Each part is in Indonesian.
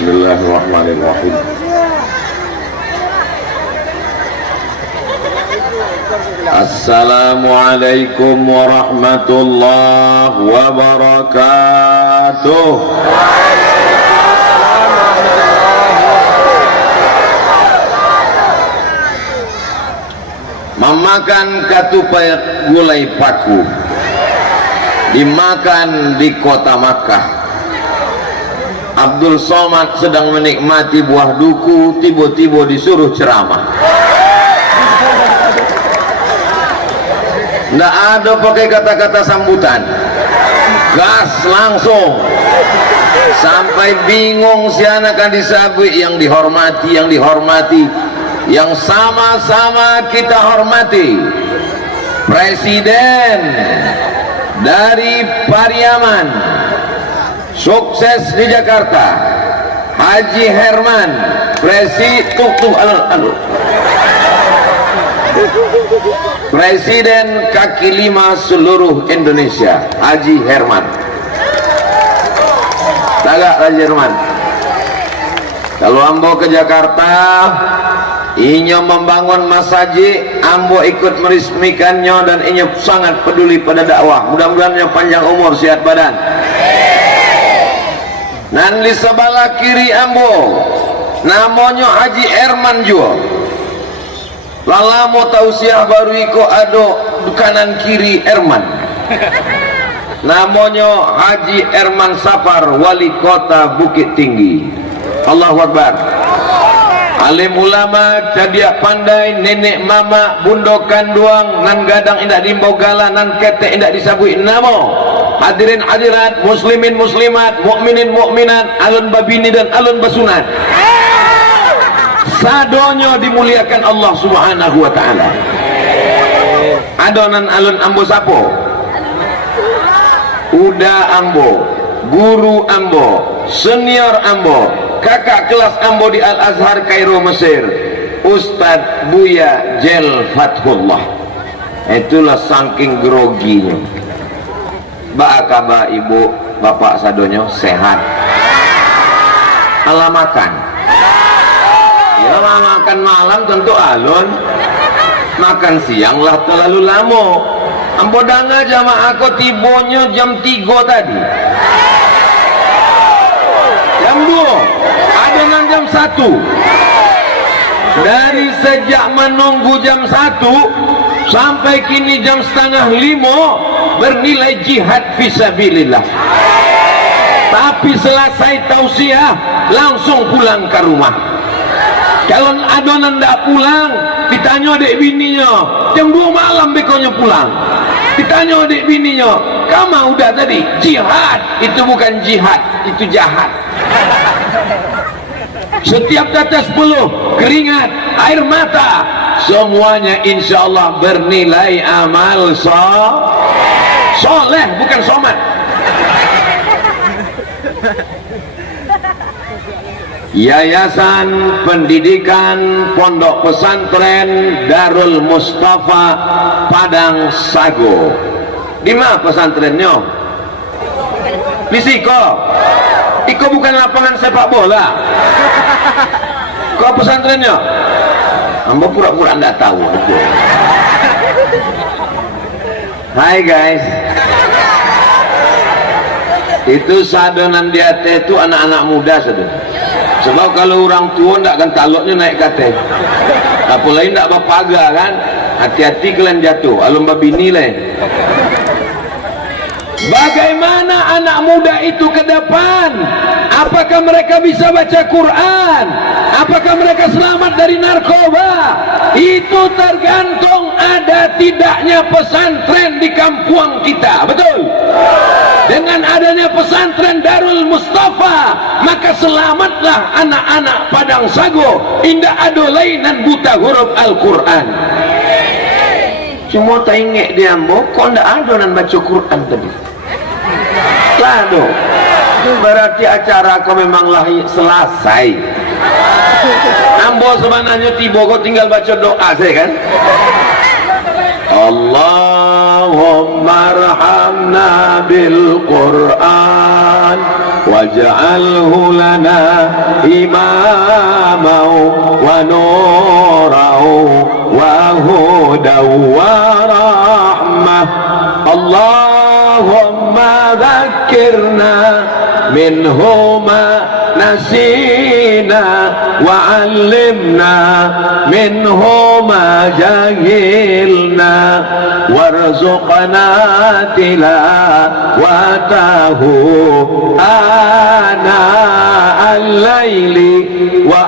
Bismillahirrahmanirrahim. Assalamualaikum warahmatullahi wabarakatuh. Memakan katupai gulai paku dimakan di kota Makkah. Abdul Somad sedang menikmati buah duku, tiba-tiba disuruh ceramah. Nggak ada pakai kata-kata sambutan, gas langsung, sampai bingung si anak kan disabui. Yang dihormati, yang sama-sama kita hormati, Presiden dari Pariaman, sukses di Jakarta, Haji Herman, Presiden kaki lima seluruh Indonesia, Haji Herman. Tagak Haji Herman. Kalau ambo ke Jakarta, inyo membangun masjid, ambo ikut meresmikannya, dan inyo sangat peduli pada dakwah. Mudah-mudahan panjang umur, sehat badan. Dan di sebelah kiri ambo namanya Haji Herman juga. Lalamo tausiah baru iko ado kanan kiri Herman. Namanya Haji Herman Safar, wali kota Bukit Tinggi. Allahu Akbar. Alim ulama, cadiak pandai, nenek mama, bundokan duang, nan gadang indak dimbogala, nan kete indak disabui namo. Hadirin hadirat, muslimin muslimat, mukminin mukminat, alun babini dan alun basunat, sadonyo dimuliakan Allah Subhanahu wa taala. Adonan alun ambo sapo? Uda ambo, guru ambo, senior ambo, kakak kelas ambo di Al-Azhar Kairo Mesir, Ustadz Buya Jel Fathullah. Itulah saking groginya. Ba'akaba ibu bapak sadonyo sehat. Ala makan. Ya makan malam tentu alun. Makan siang lah terlalu lama. Ambo danga jamaah aku tibonya jam 3 tadi. Jam 2. Adonan jam 1. Dari sejak menunggu jam 1 sampai kini jam setengah 5 bernilai jihad fisabilillah. Tapi selesai tausiah langsung pulang ke rumah. Kalau adonan tidak pulang, ditanya adik bininya, jam 2 malam bekonya pulang. Ditanya adik bininya, kamu udah tadi jihad? Itu bukan jihad, itu jahat. Setiap tetes buluh, keringat, air mata, semuanya insya Allah bernilai amal soleh, bukan somat. Yayasan Pendidikan Pondok Pesantren Darul Mustafa Padang Sago. Di mana pesantrennya? Di Siko. Iko bukan lapangan sepak bola. Kok pesantrennya? Ambo pura-pura anda tahu. Hai guys, itu sadonan di ate itu anak-anak muda saudara. Sebab kalau orang tua ndak akan taloknya naik kate. Apalagi ndak bapaga kan, hati-hati kalian jatuh. Alum babini lah. Bagaimana anak muda itu ke depan? Apakah mereka bisa baca Quran? Apakah mereka selamat dari narkoba? Itu tergantung ada tidaknya pesantren di kampung kita. Betul? Dengan adanya pesantren Darul Mustafa, maka selamatlah anak-anak Padang Sago. Indah adolainan buta huruf Al-Quran. Cuma tak ingat dia ambo, kok ndak adonan baca Quran tadi? Lalu itu berarti acara kau memanglah selesai. Ambo sebenarnya tiba kau tinggal baca doa saya kan. Allahumma arhamna bil Quran wa waj'alhu lana imamau wa nurau wa hudaw wa rahmah. Allahumma dhakkirna minhuma nasina wa 'allimna minhuma jahilna warzuqna tilawatahu ana al-laili wa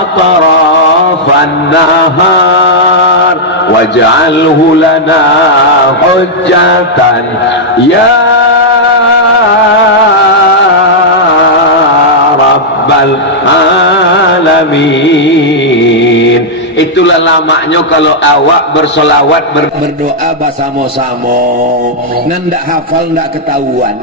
atrafan nahar waj'alhu lana hujjatan ya Rabbal alamin. Itulah lamanya kalau awak bersolawat berdoa bersama-sama ngan ndak hafal ndak ketahuan.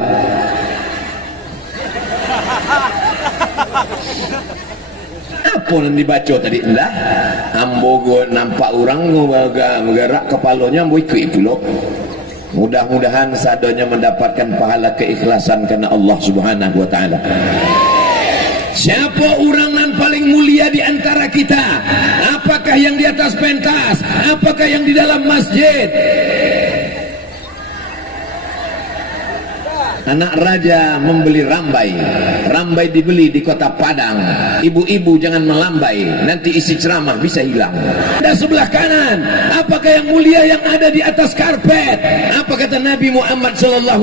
Apa yang dibaca tadi endah ambo nampak orang menggerak kepalanya ambo ikut pula. Mudah-mudahan sadonya mendapatkan pahala keikhlasan karena Allah Subhanahu wa taala. Siapa orang yang paling mulia di antara kita? Apakah yang di atas pentas? Apakah yang di dalam masjid? Anak raja membeli rambai. Rambai dibeli di kota Padang. Ibu-ibu jangan melambai, nanti isi ceramah bisa hilang. Dan sebelah kanan, apakah yang mulia yang ada di atas karpet? Apa kata Nabi Muhammad SAW?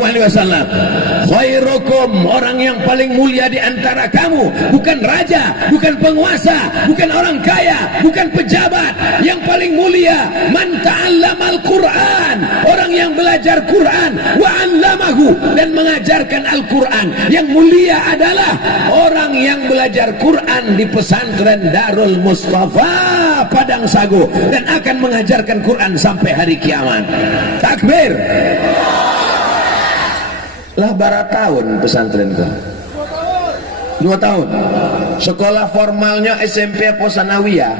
Khairukum, orang yang paling mulia di antara kamu bukan raja, bukan penguasa, bukan orang kaya, bukan pejabat. Yang paling mulia man ta'allamal Quran, orang yang belajar Quran wa 'allamahu dan mengajarkan Al-Quran. Yang mulia adalah orang yang belajar Quran di pesantren Darul Mustafa Padang Sago dan akan mengajarkan Quran sampai hari kiamat. Takbir. Lah berapa tahun pesantren kau? 2 tahun. Sekolah formalnya SMP apa sanawiyah?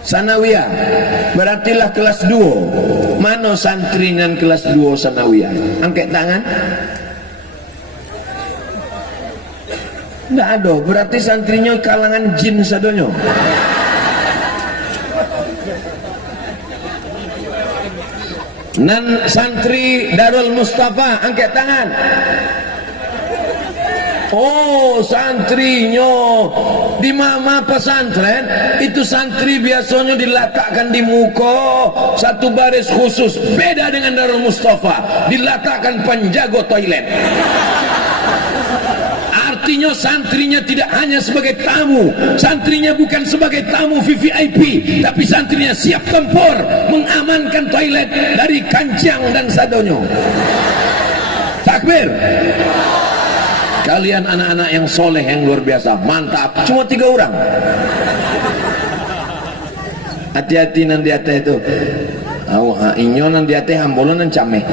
Sanawiyah. Berartilah kelas 2. Mana santrinya kelas 2 sanawiyah? Angkat tangan. Enggak ada. Berarti santrinya kalangan jin sadonyo. Nan santri Darul Mustafa angkat tangan. Oh, santrinya di mama pesantren itu santri biasanya diletakkan di muka satu baris khusus. Beda dengan Darul Mustafa, diletakkan penjaga toilet. Artinya santrinya tidak hanya sebagai tamu, santrinya bukan sebagai tamu VVIP, tapi santrinya siap tempur mengamankan toilet dari kancang dan sadonyo. Takbir. Kalian anak-anak yang soleh yang luar biasa, mantap. Cuma 3 orang. Hati-hati nanti atas itu. Inyo nanti atas hambolonan cameh.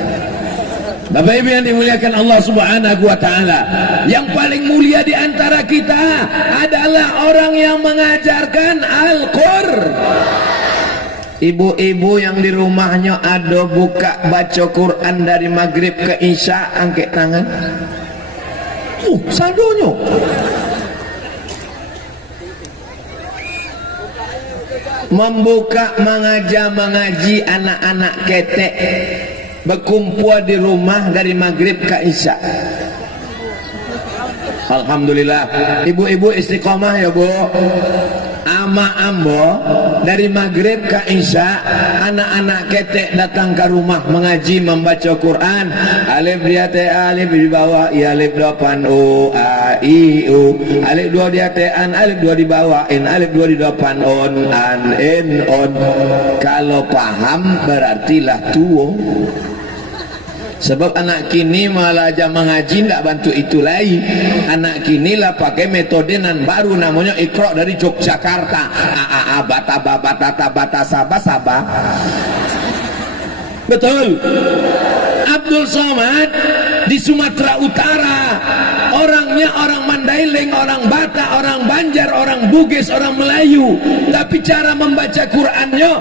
Bapak Ibu yang dimuliakan Allah Subhanahu wa taala, yang paling mulia di antara kita adalah orang yang mengajarkan Al-Qur'an. Ibu-ibu yang di rumahnya ada buka baca Quran dari maghrib ke isya, angkat tangan. Sadonyo. Membuka mengaji anak-anak ketek berkumpul di rumah dari maghrib ke isya. Alhamdulillah. Ibu-ibu istiqomah ya Bu. Ama ambo dari maghrib ke isya anak-anak ketek datang ke rumah mengaji membaca Quran. Alif dia teh alif di bawah i alif depan u a i u. Alif 2 di atean, alif 2 di bawah in, alif 2 di depan on an in on. Kalau paham berartilah tuo. Sebab anak kini malah aja mengaji tidak bantu itu lagi. Anak kini lah pakai metode nan baru namanya Iqra dari Yogyakarta. A bata bata bata saba. Betul. Abdul Somad di Sumatera Utara, orangnya orang Mandailing, orang Batak, orang Banjar, orang Bugis, orang Melayu, tapi cara membaca Qurannya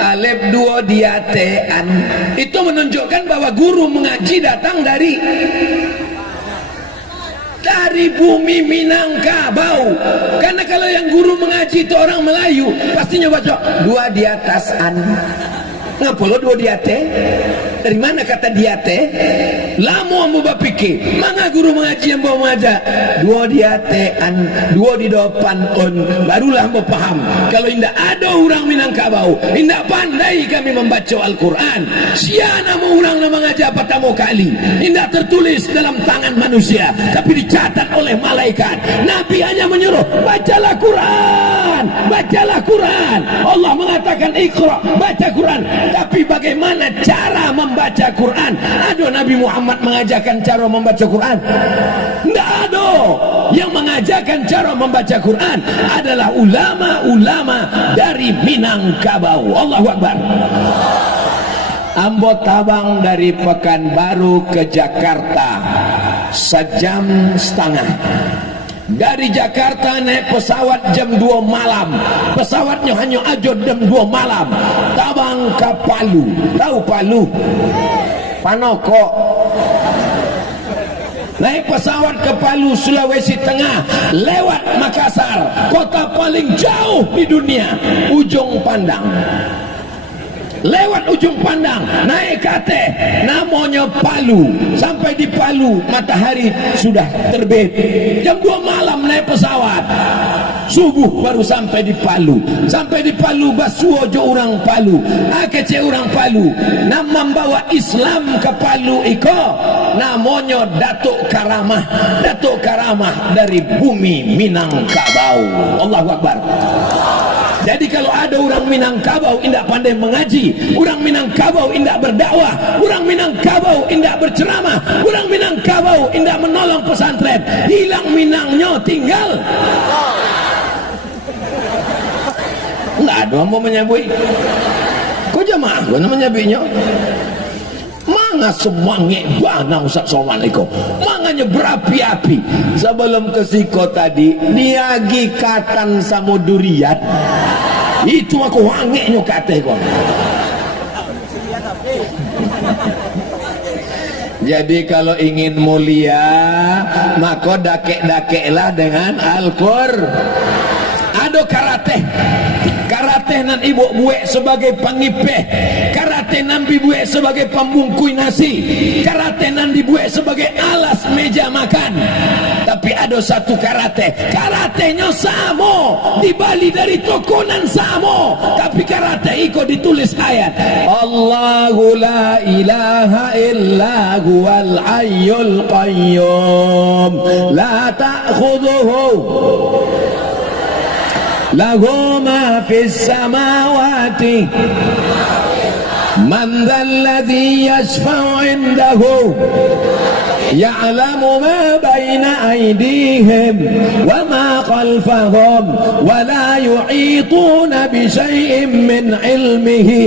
alif 2 diatean. Itu menunjukkan bahwa guru mengaji datang dari dari bumi Minangkabau. Karena kalau yang guru mengaji itu orang Melayu, pastinya baca dua di atas an. Ngapa lo dua di atas? Dari mana kata di atas? Lama ambo bapikir, mana guru mengaji yang bawa mengajar dua di atas an, dua di depan on, barulah ambo paham. Kalau tidak ada orang Minangkabau, tidak pandai kami membaca Al-Quran. Siana mau orang nama mengajar pertama kali, tidak tertulis dalam tangan manusia, tapi dicatat oleh malaikat. Nabi hanya menyuruh bacalah Quran, bacalah Quran. Allah mengatakan Iqra, baca Quran. Tapi bagaimana cara membaca Quran? Ada Nabi Muhammad mengajarkan cara membaca Quran? Tidak ada. Yang mengajarkan cara membaca Quran adalah ulama-ulama dari Minangkabau. Allahu Akbar. Ambo tabang dari Pekanbaru ke Jakarta 1,5 jam. Dari Jakarta naik pesawat jam 2 malam. Pesawatnya hanya ajot jam 2 malam. Tabang ke Palu. Tahu Palu? Panoko. Naik pesawat ke Palu, Sulawesi Tengah, lewat Makassar, kota paling jauh di dunia, Ujung Pandang. Lewat Ujung Pandang, naik kate, namanya Palu. Sampai di Palu, matahari sudah terbit. Jam 2 malam naik pesawat. Subuh baru sampai di Palu. Sampai di Palu, basuojo orang Palu, akece orang Palu. Nama membawa Islam ke Palu iko, namanya Datuk Karamah. Datuk Karamah dari bumi Minangkabau. Allahu Akbar. Jadi kalau ada orang Minangkabau indak pandai mengaji, orang Minangkabau indak berdakwah, orang Minangkabau indak berceramah, orang Minangkabau indak menolong pesantren, hilang Minangnya tinggal. Enggak ada yang mau menyabui. Kau jamaah gua namanya binya. Manga semangat bana Ustaz Somad iko. Manganya berapi-api. Sebelum ke Siko tadi, niagi katan sama durian. Itu aku wangeknya kata kau. Jadi kalau ingin mulia, maka dakek-dakeklah dengan Al-Qur'an. Ada karate. Karate nan ibu buek sebagai pangipeh, karate nan dibuek sebagai pembungkui nasi, karate nan dibuek sebagai alas meja makan. Tapi ada satu karate, karatenya samo, di Bali dari tokonan samo, tapi karate iko ditulis ayat Allahu la ilaha illa huwal hayyul qayyum la ta'khudhuhu lahu ma fis samawati man dhal ladzi yashfa'u 'indahu ya'lamu ma baina aydihim wa ma khalfahum wa la yu'ituna bi syai'in min 'ilmihi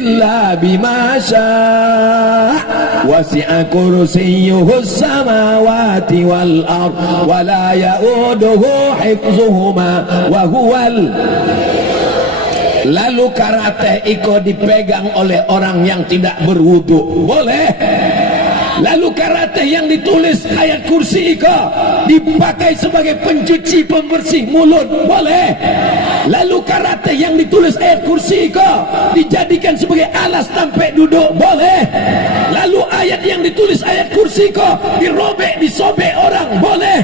illa bima syaa' wasi'a kursiyyuhu as-samawati wal ard wa la ya'uduhu hifdhuhuma wa huwal. Lalu karate iko dipegang oleh orang yang tidak berwudu, boleh. Lalu karate yang ditulis ayat kursi iko dipakai sebagai pencuci pembersih mulut, boleh. Lalu karate yang ditulis ayat kursi iko dijadikan sebagai alas sampai duduk, boleh. Lalu ayat yang ditulis ayat kursi iko dirobek, disobek orang, boleh.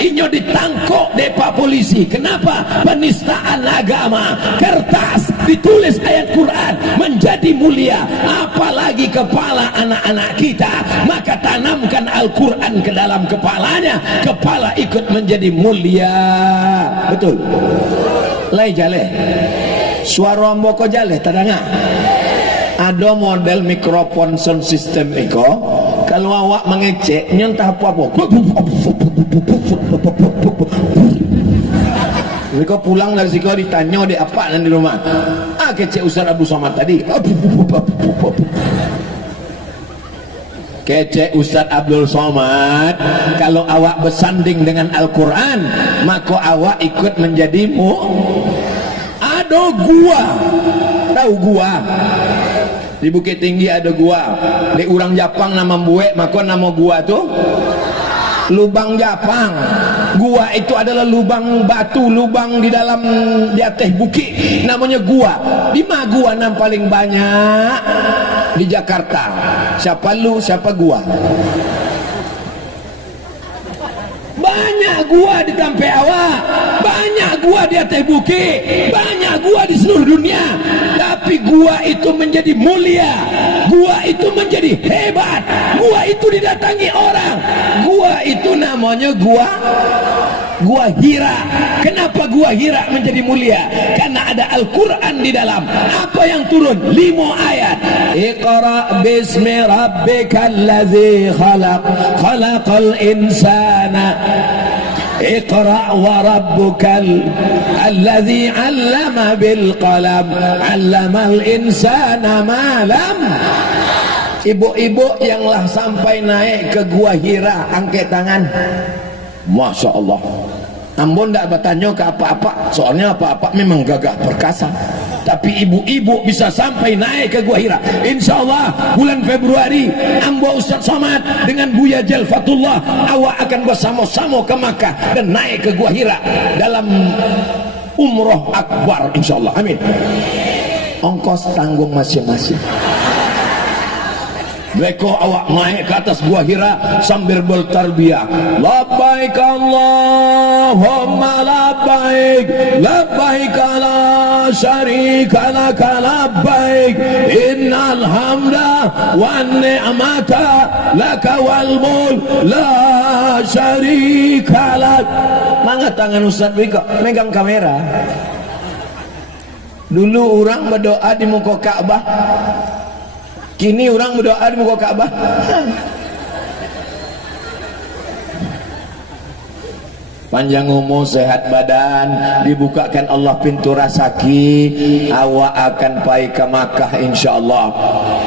Inyo ditangkok depa polisi. Kenapa? Penistaan agama. Kertas ditulis ayat Quran menjadi mulia, apalagi kepala anak-anak kita. Maka tanamkan Al-Quran ke dalam kepalanya, kepala ikut menjadi mulia. Betul? Lai jale suara mboko jale tadanga. Ada model mikrofon sound system iko, kalau awak mengecek nyontah apa-apa mereka pulang dari situ ditanya di apa nanti rumah. Kecek Ustaz Abdul Somad tadi. Kecek Ustaz Abdul Somad, kalau awak bersanding dengan Al-Quran, maka awak ikut menjadi ada gua. Tahu gua? Di Bukit Tinggi ada gua. Di orang Jepang nama buek, maka nama gua tuh lubang Japang. Gua itu adalah lubang batu, lubang di atas bukit, namanya gua. Di mana gua yang paling banyak? Di Jakarta. Siapa lu, siapa gua? Banyak gua di Tampeawa, banyak gua di atas bukit, banyak gua di seluruh dunia. Tapi gua itu menjadi mulia, gua itu menjadi hebat, gua itu didatangi orang. Gua itu namanya gua Hira. Kenapa gua Hira menjadi mulia? Karena ada Al-Quran di dalam. Apa yang turun? 5 ayat. Iqra bismi rabbikal ladzi khalaq, khalaqal insana. Iqra wa rabbukal alladzi 'allama bil qalam, 'allamal insana ma lam. Ibu-ibu yang lah sampai naik ke gua Hira, angkat tangan. Masya Allah. Ambon tidak bertanya ke apa-apa, soalnya apa-apa memang gagah perkasa. Tapi ibu-ibu bisa sampai naik ke gua Hira. Insya Allah bulan Februari, Ambo Ustaz Somad dengan Buya Jalfatullah, awak akan bersama-sama ke Makkah dan naik ke gua Hira dalam umroh akbar, insya Allah. Amin. Ongkos tanggung masing-masing. Beko awak naik ke atas gua Hira sambil bertarbiyah. Labbaik Allahumma labbaik, labbaik la syarika laka labbaik, innal hamda wan ni'mata laka wal mulk la syarika lak. Mangga tangan Ustaz Biko megang kamera. Dulu orang berdoa di muka Ka'bah, kini orang berdoa di muka Ka'bah. Panjang umur, sehat badan, dibukakan Allah pintu rezeki, awak akan pai ke Makkah insyaallah.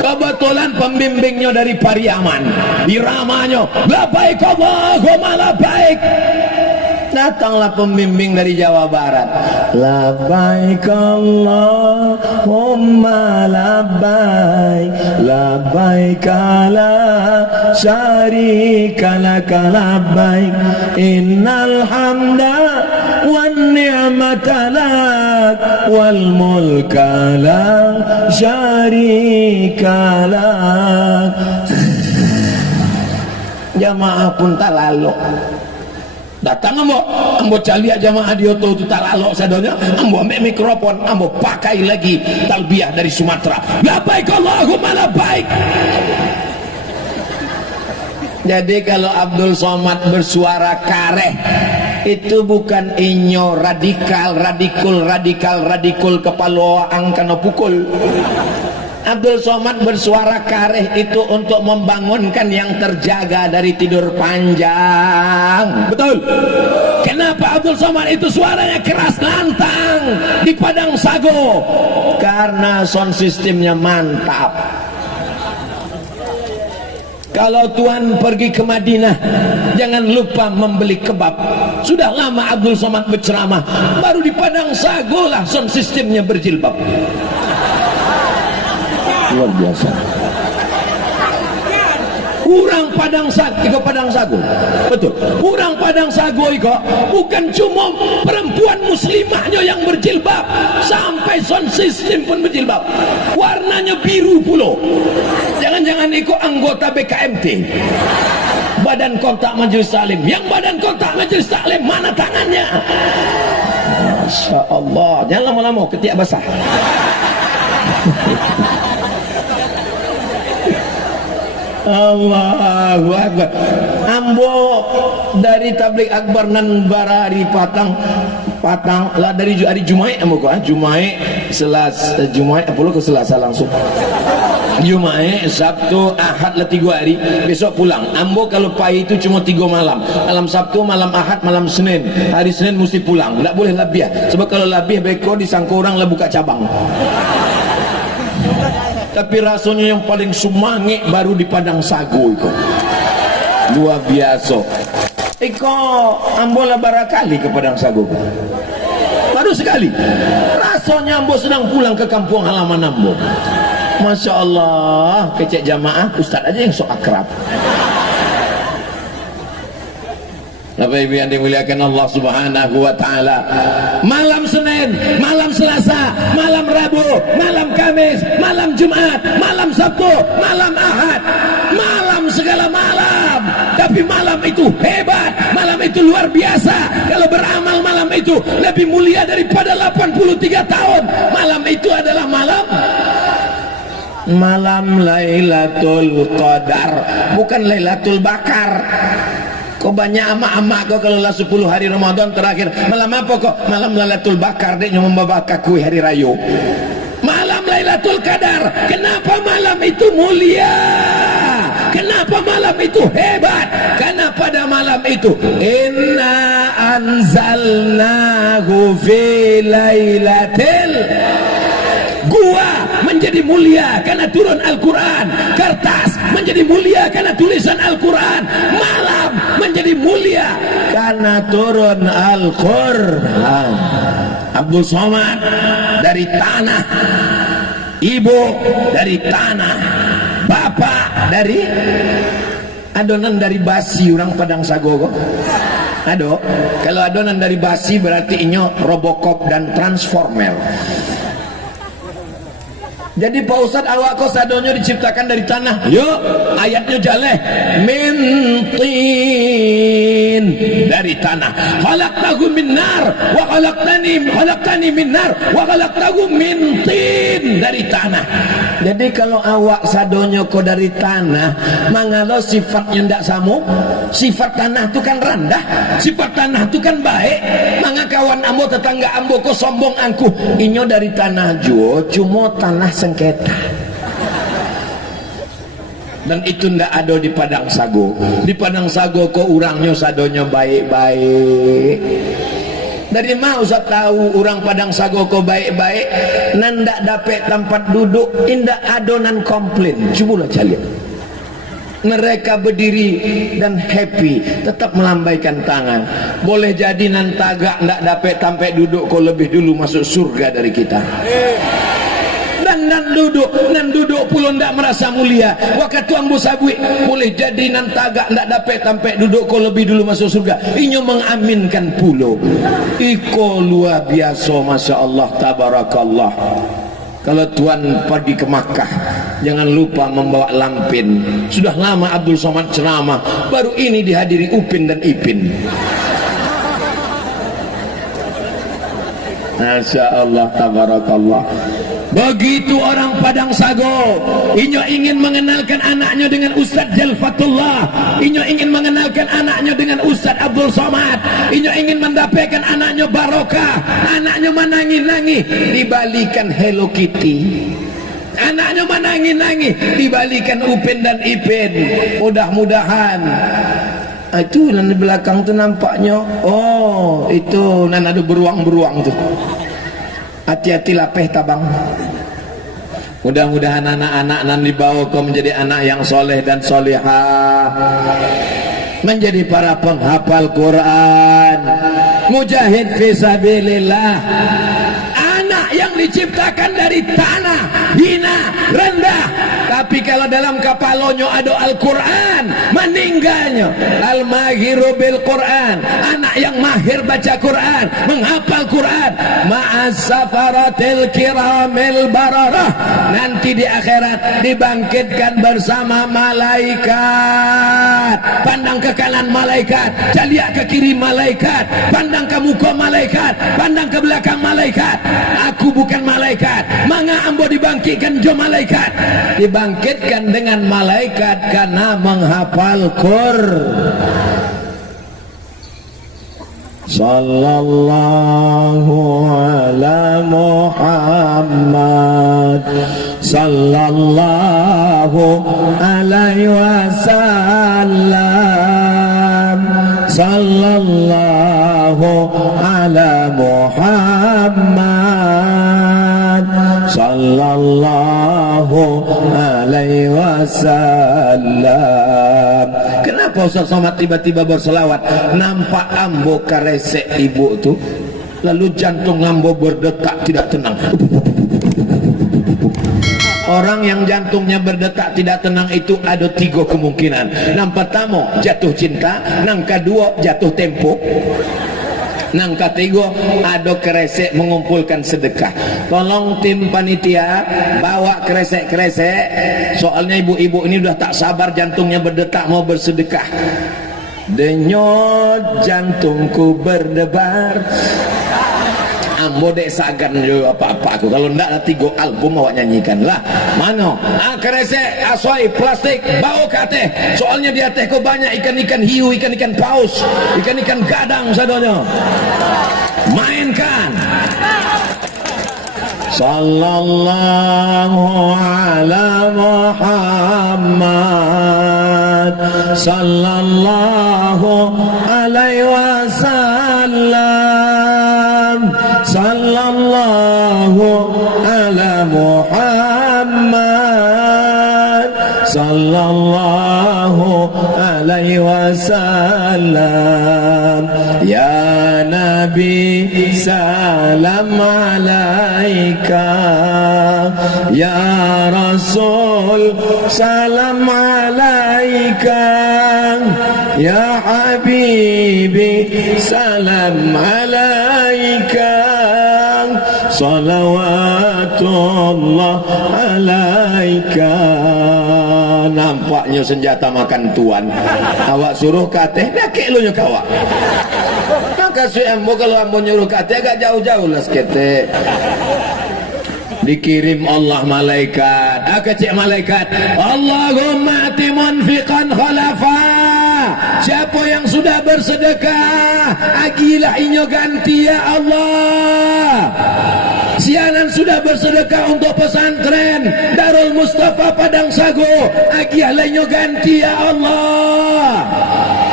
Kebetulan pembimbingnya dari Pariaman, iramanya labbaik Allahumma labbaik. Datanglah pembimbing dari Jawa Barat. Labbaik Allahumma labbaik, labbaik la syarika laka labbaik, innal hamda wan ni'mata lak wal mulka la syarika lak. Jamaah pun tak lalu. Datang ambo caliak jamaah di Oto itu tak lalok sadonya, ambo ambil mikrofon, ambo pakai lagi talbiyah dari Sumatera. Labbaik Allahumma labbaik. Jadi kalau Abdul Somad bersuara kareh, itu bukan inyo radikal kepala angkana pukul. Abdul Somad bersuara kareh itu untuk membangunkan yang terjaga dari tidur panjang. Betul. Kenapa Abdul Somad itu suaranya keras lantang di Padang Sago? Karena sound systemnya mantap. Kalau tuan pergi ke Madinah, jangan lupa membeli kebab. Sudah lama Abdul Somad berceramah, baru di Padang Sago lah sound systemnya berjilbab. Luar biasa. Urang Padang Sago, betul. Urang Padang Sago iko bukan cuma perempuan muslimahnya yang berjilbab, sampai sound system pun berjilbab. Warnanya biru pulo. Jangan-jangan iko anggota BKMT, Badan Kontak Majelis Taklim. Yang Badan Kontak Majelis Taklim mana tangannya? Masya Allah. Jangan lama-lama ketiak basah. Allahu Akbar. Ambo dari tablik akbar nan bara hari patang lah dari hari Jumaat ambo ko Jumaat Jumaat apa ke Selasa langsung. Jumaat, Sabtu, Ahad lah 3 hari. Besok pulang. Ambo kalau pai itu cuma 3 malam. Malam Sabtu, malam Ahad, malam Senin. Hari Senin mesti pulang. Tak boleh lebih. Sebab kalau lebih beko disangka orang lah buka cabang. Tapi rasanya yang paling sumangit baru di Padang Sago itu. Luar biasa. Iko ambo lah barakali ke Padang Sago. Baru sekali. Rasanya ambo sedang pulang ke kampung halaman ambo. Masya Allah, kecek jamaah Ustaz aja yang sok akrab. Bapak Ibu yang dimuliakan Allah Subhanahu wa taala. Malam Senin, malam Selasa, malam Rabu, malam Kamis, malam Jumat, malam Sabtu, malam Ahad, malam segala malam. Tapi malam itu hebat, malam itu luar biasa. Kalau beramal malam itu lebih mulia daripada 83 tahun. Malam itu adalah malam Lailatul Qadar, bukan Lailatul Bakar. Kok banyak ama-ama kok kalau lah 10 hari Ramadan terakhir malam apa kok? Malam Lailatul Bakar, dia membakar kue hari raya. Malam Lailatul Qadar. Kenapa malam itu mulia? Kenapa malam itu hebat? Karena pada malam itu inna anzalnahu fi lailatil, gua menjadi mulia karena turun Al-Quran, kertas menjadi mulia karena tulisan Al-Quran, malam menjadi mulia karena turun Al-Quran. Abdul Somad dari tanah, ibu dari tanah, bapak dari adonan dari basi, orang Padang Sagogo. Aduh, kalau adonan dari basi berarti inyo Robocop dan Transformer. Jadi Pak Ustadz, awak kok sadonyo diciptakan dari tanah? Yuk, ayatnya jaleh. Mintin, dari tanah. Khalaqtahu min nar wa khalaqtani min nar wa khalaqtahu min tin, dari tanah. Jadi kalau awak sadonyo kok dari tanah, mangalo sifatnya ndak samu. Sifat tanah itu kan rendah, sifat tanah itu kan baik. Manga kawan ambo, tetangga ambo kok sombong angku. Inyo dari tanah juo, cuma tanah sengketa. Dan itu ndak ada di Padang Sago. Di Padang Sago kok urangnya sadonyo baik-baik. Dari mau Ustaz tahu orang Padang Sago kok baik-baik? Nandak dapat tempat duduk, indak adonan komplain. Cobalah cari. Mereka berdiri dan happy, tetap melambaikan tangan. Boleh jadi nantaga ndak dapat sampai duduk kok lebih dulu masuk surga dari kita. Dan duduk pulau ndak merasa mulia. Waktu ambo sabui boleh jadi nantaga ndak dapat sampai duduk kok lebih dulu masuk surga. Inyo mengaminkan pulau. Iko luar biasa, masya Allah, tabarakallah. Kalau Tuan pergi ke Makkah, jangan lupa membawa lampin. Sudah lama Abdul Somad ceramah, baru ini dihadiri Upin dan Ipin. Masya Allah, tabarakallah. Begitu orang Padang Sago, inyo ingin mengenalkan anaknya dengan Ustadz Jalfatullah, inyo ingin mengenalkan anaknya dengan Ustadz Abdul Somad, inyo ingin mendapatkan anaknya barokah, anaknya menangi-nangi, dibalikan Hello Kitty. Anaknya menangi-nangi, dibalikan Upin dan Ipin. Mudah-mudahan itu yang di belakang tuh nampaknya, oh itu nan ada beruang-beruang tuh. Hati-hati lapeh tabang. Mudah-mudahan anak-anak nan dibawa kau menjadi anak yang soleh dan solehah, menjadi para penghafal Quran, mujahid fisabilillah, anak yang diciptakan dari tanah, hina, rendah. Tapi kalau dalam kapalonyo ada Al-Quran, meninggalnya al-mahiru bil Quran, anak yang mahir baca Quran, menghafal Quran, ma'as safaratil kiramil bararah, nanti di akhirat dibangkitkan bersama malaikat. Pandang ke kanan malaikat, caliak ke kiri malaikat, pandang ke muka malaikat, pandang ke belakang malaikat. Aku bukan malaikat, manga ambo dibangkitkan jo malaikat, dibangkitkan dengan malaikat karena menghafal Quran. Sallallahu ala Muhammad, sallallahu alaihi wasallam, sallallahu ala Muhammad, sallallahu alaihi wasallam. Kenapa Ustaz Somad tiba-tiba berselawat? Nampak ambo karesek ibu tuh, lalu jantung ambo berdetak tidak tenang. Orang yang jantungnya berdetak tidak tenang itu ada 3 kemungkinan. Yang pertama jatuh cinta, yang kedua jatuh tempo, yang ketiga ada kresek mengumpulkan sedekah. Tolong tim panitia bawa kresek-kresek, soalnya ibu-ibu ini udah tak sabar jantungnya berdetak mau bersedekah. Denyut jantungku berdebar, ambo dek sagan yo apa-apa aku kalau ndak ada 3 album awak nyanyikan lah. Mano kresek asoi plastik bau kate, soalnya di teh ko banyak ikan-ikan hiu, ikan-ikan paus, ikan-ikan gadang sadonyo. Mainkan. Sallallahu ala Muhammad, sallallahu alaihi wasallam, sallallahu ala Muhammad, sallallahu alaihi wasallam. Ya Nabi salam alaika, ya Rasul salam alaika, ya Habibi salam alaika, salawatullah alaika. Nampaknya senjata makan tuan. Awak suruh kateh nakik lu nyuka awak. Maka suambo kalau ambo nyuruh kateh agak jauh-jauh lah sekete. Dikirim Allah malaikat, cek malaikat, Allahumma ati munfiqan khalafa. Siapa yang sudah bersedekah agilah inyo ganti ya Allah. Sianan sudah bersedekah untuk pesantren Darul Mustafa Padang Sago, agilah inyo ganti ya Allah.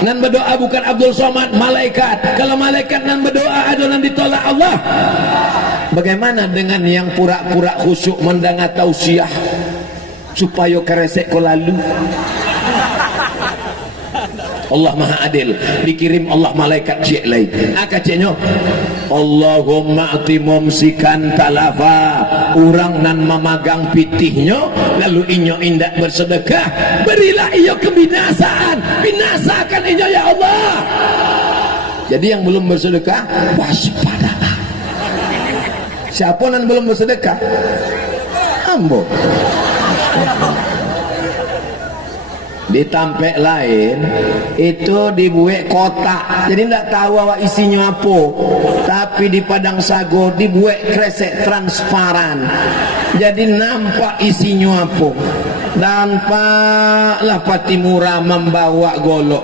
Nan berdoa bukan Abdul Somad, malaikat. Kalau malaikat nan berdoa adonan ditolak Allah. Bagaimana dengan yang pura-pura khusyuk mendengar tausiah supaya keresek ko lalu? Allah Maha Adil, dikirim Allah malaikat cek lain. Ceknya Allahumma ati mumsikan talafa, orang nan memagang pitihnya lalu inyo indak bersedekah, berilah inyo kebinasaan, binasakan inyo ya Allah. Jadi yang belum bersedekah waspada. Siapa yang belum bersedekah? Ambo. Di tampek lain itu dibuat kotak, jadi tidak tahu awak isinya apa. Tapi di Padang Sago dibuat kresek transparan, jadi nampak isinya apa. Nampaklah Patimura membawa golok.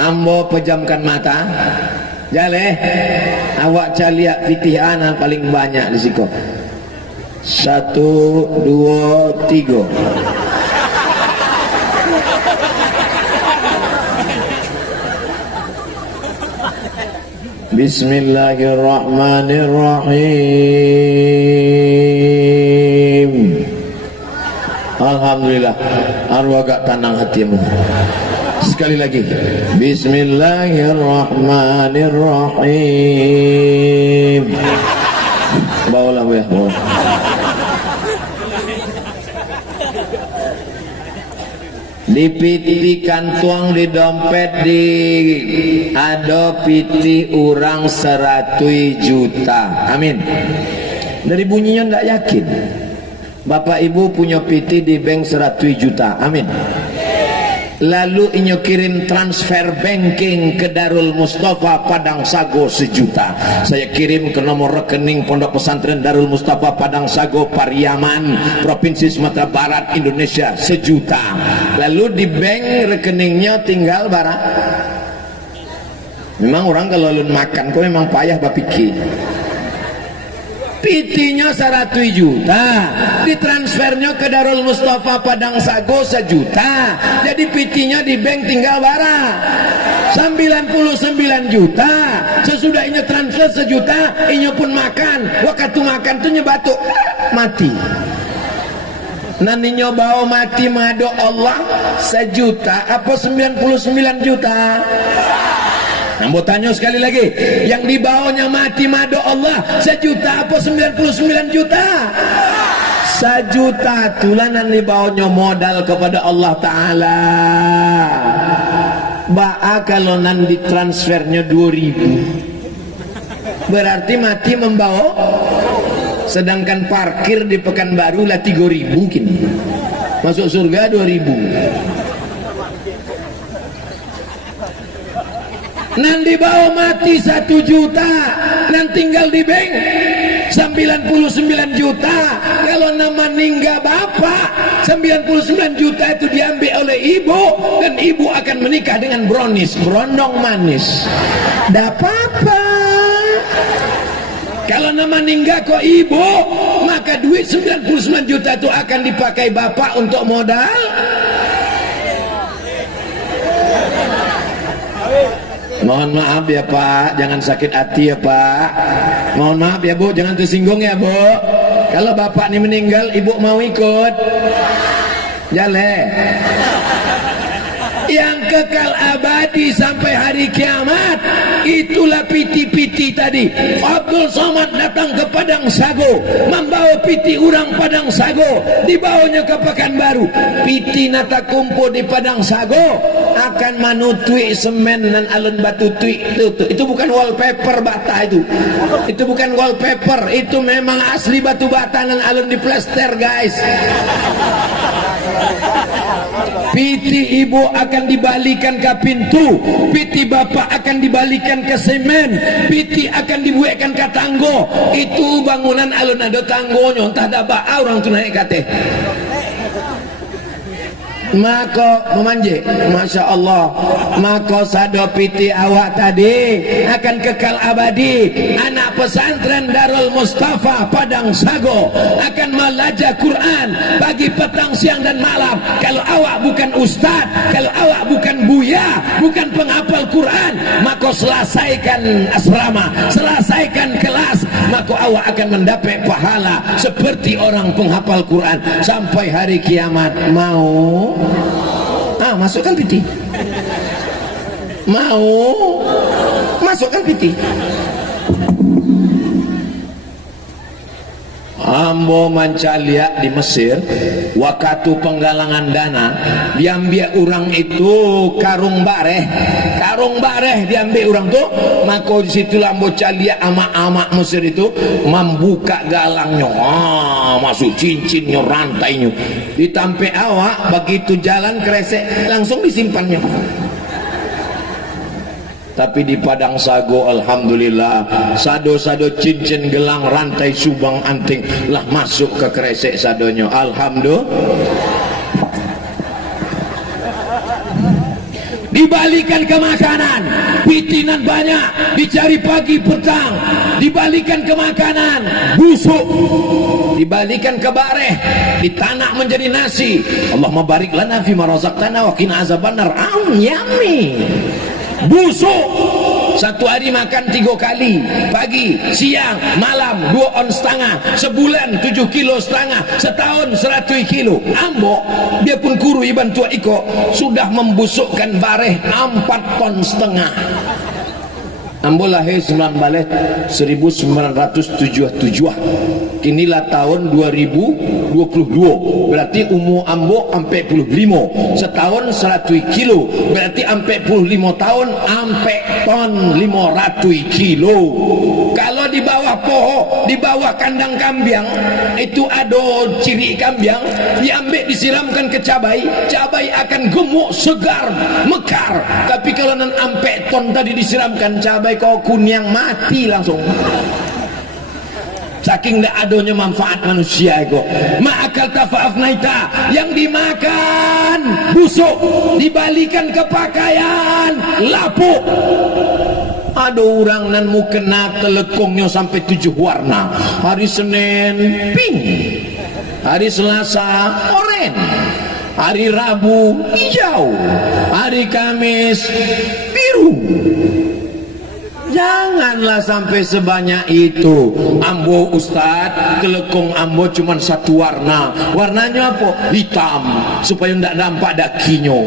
Ambo pejamkan mata. Jale, awak caliak fitih ana paling banyak di siko. 1, 2, 3. Bismillahirrahmanirrahim. Alhamdulillah, arwah agak tenang hatimu. Sekali lagi, Bismillahirrahmanirrahim. Bawalah ya, bawa. Di piti kantuang di dompet di ada piti urang 100 juta. Amin. Dari bunyinya ndak yakin. Bapak Ibu punya piti di bank 100 juta. Amin. Lalu inyo kirim transfer banking ke Darul Mustafa Padang Sago 1 juta. Saya kirim ke nomor rekening Pondok Pesantren Darul Mustafa Padang Sago Pariaman, Provinsi Sumatera Barat, Indonesia 1 juta. Lalu di bank rekeningnya tinggal barang. Memang orang kalau lu makan kok memang payah bapiki. Pitinya 100 juta, ditransfernya ke Darul Mustafa Padang Sago 1 juta. Jadi pitinya di bank tinggal bara 99 juta. Sesudah inyo transfer 1 juta, inyo pun makan. Waktu makan tuh nyebatuk mati. Nanti inyo bawa mati mado Allah 1 juta apa 99 juta? Ambo tanya sekali lagi, yang di bawahnya mati mado Allah 1 juta apa 99 juta? 1 juta. Tulanan di bawahnya modal kepada Allah Ta'ala. Ba'a kalau nan ditransfernya 2000, berarti mati membawa. Sedangkan parkir di Pekanbaru lah 3000 mungkin. Masuk surga 2000. Nan dibawa mati 1 juta, nan tinggal di bank 99 juta. Kalau nama meninggal bapak, 99 juta itu diambil oleh ibu, dan ibu akan menikah dengan berondong manis. Dah apa-apa. Kalau nama meninggal kok ibu, maka duit 99 juta itu akan dipakai bapak untuk modal. Mohon maaf ya Pak, jangan sakit hati ya Pak. Mohon maaf ya Bu, jangan tersinggung ya Bu. Kalau bapak ini meninggal, ibu mau ikut? Jale. Yang kekal abadi sampai hari kiamat, itulah piti-piti tadi. Abdul Somad datang ke Padang Sago, membawa piti orang Padang Sago, dibawanya ke Pekanbaru. Piti nata kumpul di Padang Sago akan manutui semen dan alun batu tui. Itu bukan wallpaper bata itu bukan wallpaper, itu memang asli batu bata dan alun di plester guys. Piti ibu akan dibalikan ke pintu, piti bapak akan dibalikan ke semen, piti akan dibuatkan ke tanggo. Itu bangunan alun ada tanggonya, entah ada ba orang tu naik kate. Maka memanje, Masya Allah, maka sado piti awak tadi akan kekal abadi. Anak pesantren Darul Mustafa Padang Sago akan belajar Quran pagi, petang, siang dan malam. Kalau awak bukan ustaz, kalau awak bukan buya, bukan penghafal Quran, maka selesaikan asrama, selesaikan kelas, maka awak akan mendapat pahala seperti orang penghafal Quran sampai hari kiamat. Mau? Masukkan piti. Mau? Masukkan piti. Ambo mancalia di Mesir, waktu penggalangan dana, diambil orang itu karung bareh diambil orang tu. Maka di situ ambo calia amak-amak Mesir itu membuka galangnya, masuk cincinnya, rantainya, ditampe awak. Begitu jalan kresek langsung disimpannya. Tapi di Padang Sago alhamdulillah, sado-sado cincin, gelang, rantai, subang, anting lah masuk ke kresek sadonya. Alhamdulillah. Dibalikan ke makanan, pitinan banyak, dicari pagi petang, dibalikan ke makanan, busuk, dibalikan ke bareh, ditanak menjadi nasi. Allahumma barik lana fi ma razaqtana wa qina azabannar. Yummy. Busuk. Satu hari makan 3 kali, pagi, siang, malam, 2 on setengah, sebulan 7,5 kilo, setahun 100 kilo. Ambo, dia pun kuru iban tua iko, sudah membusukkan bareh 4,5 ton. Ambo lahir 1977. Inilah tahun 2022. Berarti umur ambo 45. Setahun 100 kilo. Berarti 45 tahun 4 ton 500 kilo. Kalau di bawah pohon, di bawah kandang kambing, itu ada ciri kambing, diambil disiramkan ke cabai, cabai akan gemuk, segar, mekar. Tapi kalau nan 4 ton tadi disiramkan cabai, kau kunyang mati langsung. Saking dah adanya manfaat manusia itu. Ma'akal tafa'af naita, yang dimakan busuk, dibalikan ke pakaian lapuk. Ada orang nan mau kena telekongnya sampai 7 warna. Hari Senin pink, hari Selasa oranye, hari Rabu hijau, hari Kamis biru. Janganlah sampai sebanyak itu. Ambo Ustaz, telekong ambo cuma 1 warna. Warnanya apa? Hitam, supaya tidak nampak dakinya.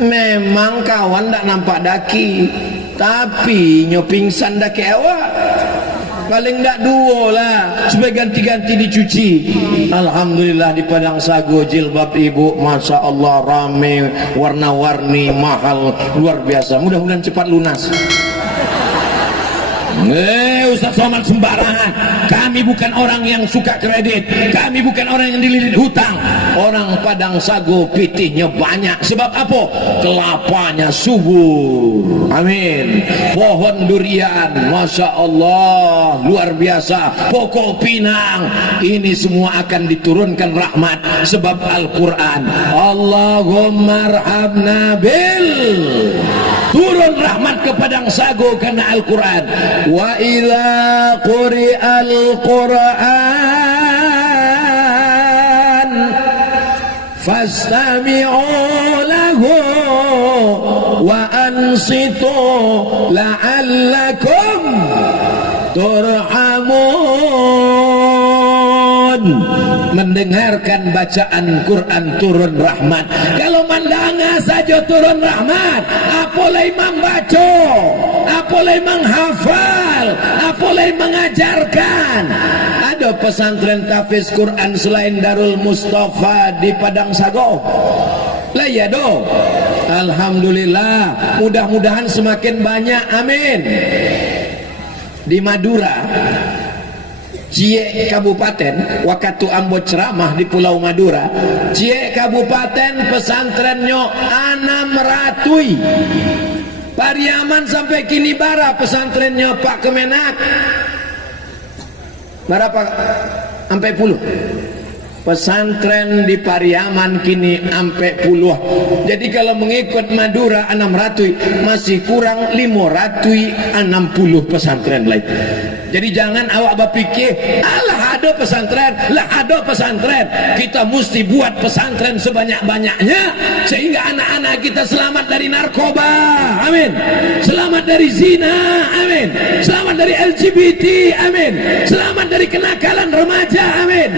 Memang kawan tak nampak daki, tapi nyo pingsan daki awak. Paling tak dua lah, supaya ganti-ganti dicuci. Alhamdulillah di Padang Sago jilbab ibu, masya Allah rame, warna-warni, mahal, luar biasa. Mudah-mudahan cepat lunas. Ustaz Somad sembarangan. Kami bukan orang yang suka kredit, kami bukan orang yang dililit hutang. Orang Padang Sago pitihnya banyak. Sebab apa? Kelapanya subur. Amin. Pohon durian, masya Allah, luar biasa. Pokok pinang, ini semua akan diturunkan rahmat sebab Al-Quran. Allahumma arhamna bil, turun rahmat ke Padang Sago karena Al-Quran. Wa ila quri'al Qur'an fastami'u lahu wa ansitu la'allakum turhamun. Mendengarkan bacaan Quran turun rahmat. Kalau mandanga saja turun rahmat, apalagi membaca, apalagi menghafal, apalagi mengajarkan. Ada pesantren tahfiz Quran selain Darul Mustafa di Padang Sago? Lah ya do. Alhamdulillah, mudah-mudahan semakin banyak, amin. Di Madura, Cie Kabupaten, waktu ambo ceramah di Pulau Madura, Cie Kabupaten pesantrennya 600. Pariaman sampai kini bara pesantrennya Pak Kemenak. Berapa? Sampai puluh. Pesantren di Pariaman kini sampai puluh. Jadi kalau mengikut Madura 600, masih kurang 560 pesantren lain. Jadi jangan awak berpikir, alah ada pesantren, lah ada pesantren. Kita mesti buat pesantren sebanyak-banyaknya sehingga anak-anak kita selamat dari narkoba, amin. Selamat dari zina, amin. Selamat dari LGBT, amin. Selamat dari kenakalan remaja, amin.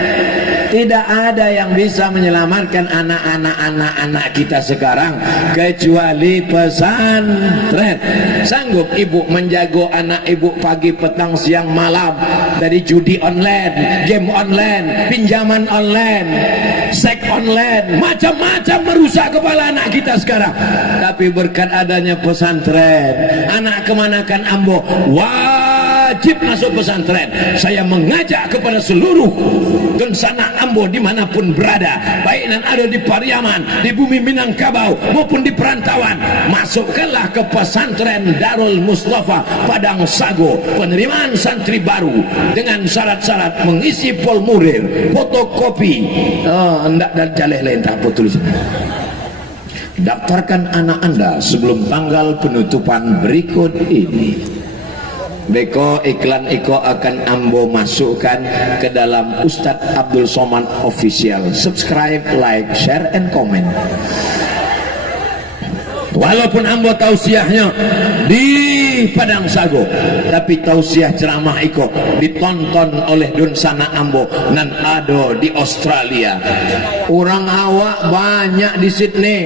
Tidak ada yang bisa menyelamatkan anak-anak kita sekarang kecuali pesantren. Sanggup ibu menjaga anak ibu pagi, petang, siang, malam dari judi online, game online, pinjaman online, seks online, macam-macam merusak kepala anak kita sekarang. Tapi berkat adanya pesantren, anak kemanakan ambo wajib masuk pesantren. Saya mengajak kepada seluruh sanak ambo dimanapun berada, baik yang ada di Pariaman, di bumi Minangkabau maupun di perantauan, masukkanlah ke pesantren Darul Mustafa Padang Sago. Penerimaan santri baru dengan syarat-syarat mengisi formulir, fotokopi, hendak dan jaleh lain tak apa tulis. Daftarkan anak Anda sebelum tanggal penutupan berikut ini. Beko iklan Iko akan ambo masukkan ke dalam Ustadz Abdul Somad Official. Subscribe, like, share, and comment. Walaupun ambo tausiahnya di Padang Sago, tapi tausiah ceramah Iko ditonton oleh Dunsana ambo nan ada di Australia. Orang awak banyak di Sydney,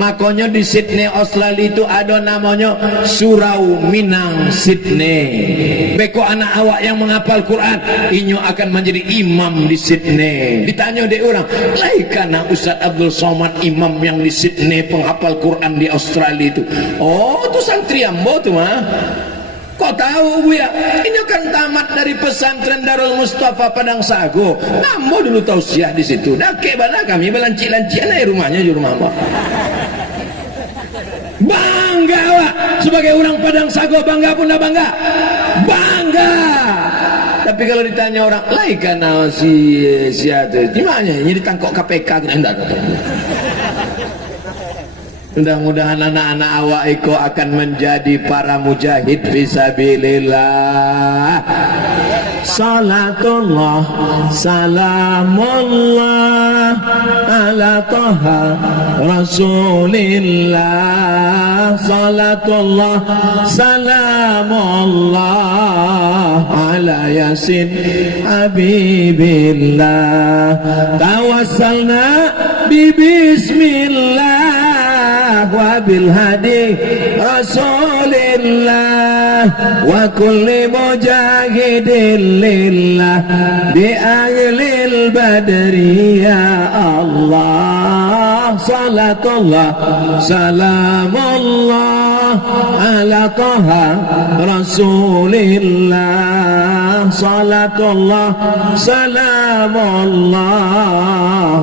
makanya di Sydney Australia itu ada namanya Surau Minang Sydney. Beko anak awak yang menghafal Quran, inyo akan menjadi imam di Sydney. Ditanya deh orang, lai kana Ustaz Abdul Somad imam yang di Sydney penghafal Quran di Australia itu. Oh, itu santri ambo tuh mah. Kok tahu Bu ya? Ini kan tamat dari pesantren Darul Mustafa Padang Sago. Ambo dulu tausiah di situ. Dake bana kami belanci-lancian aja rumahnya di rumah apa. Bangga Wak, sebagai orang Padang Sago bangga pun dah bangga. Bangga. Tapi kalau ditanya orang, lai kana si itu, gimana? Ini ditangkap KPK enggak tahu. Mudah-mudahan anak-anak awak Iko akan menjadi para mujahid fisabilillah. Salatullah salamullah ala taha rasulillah. Salatullah salamullah ala yasin habibillah. Tawassalna bi bismillah wa bil hadi Rasulillah wa kulli mujahidin lillah bi ahlil badri ya Allah salatullah salamullah ala taha Rasulillah salatullah salamullah